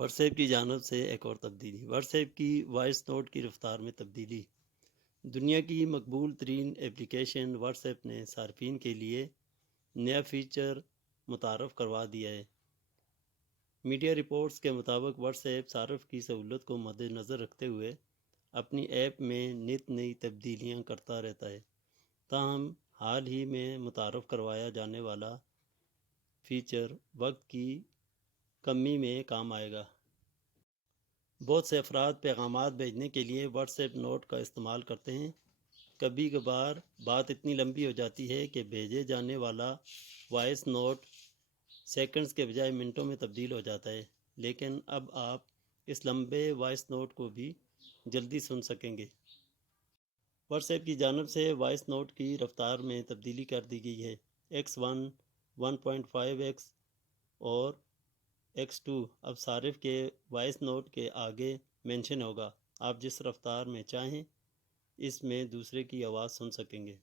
What's app کی جانب سے ایک اور تبدیلی۔ واٹس ایپ کی وائس نوٹ کی رفتار میں تبدیلی۔ دنیا کی مقبول ترین ایپلیکیشن واٹس ایپ نے صارفین کے لیے نیا فیچر متعارف کروا دیا ہے۔ میڈیا رپورٹس کے مطابق واٹس ایپ صارف کی سہولت کو مد نظر رکھتے ہوئے اپنی ایپ میں نت نئی تبدیلیاں کرتا رہتا ہے۔ تاہم حال ہی میں متعارف کروایا جانے والا فیچر وقت کی کمی میں کام آئے گا۔ بہت سے افراد پیغامات بھیجنے کے لیے واٹس ایپ نوٹ کا استعمال کرتے ہیں۔ کبھی کبھار بات اتنی لمبی ہو جاتی ہے کہ بھیجے جانے والا وائس نوٹ سیکنڈز کے بجائے منٹوں میں تبدیل ہو جاتا ہے، لیکن اب آپ اس لمبے وائس نوٹ کو بھی جلدی سن سکیں گے۔ واٹس ایپ کی جانب سے وائس نوٹ کی رفتار میں تبدیلی کر دی گئی ہے۔ X1 1.5x اور X2 اب صارف کے وائس نوٹ کے آگے مینشن ہوگا۔ آپ جس رفتار میں چاہیں اس میں دوسرے کی آواز سن سکیں گے۔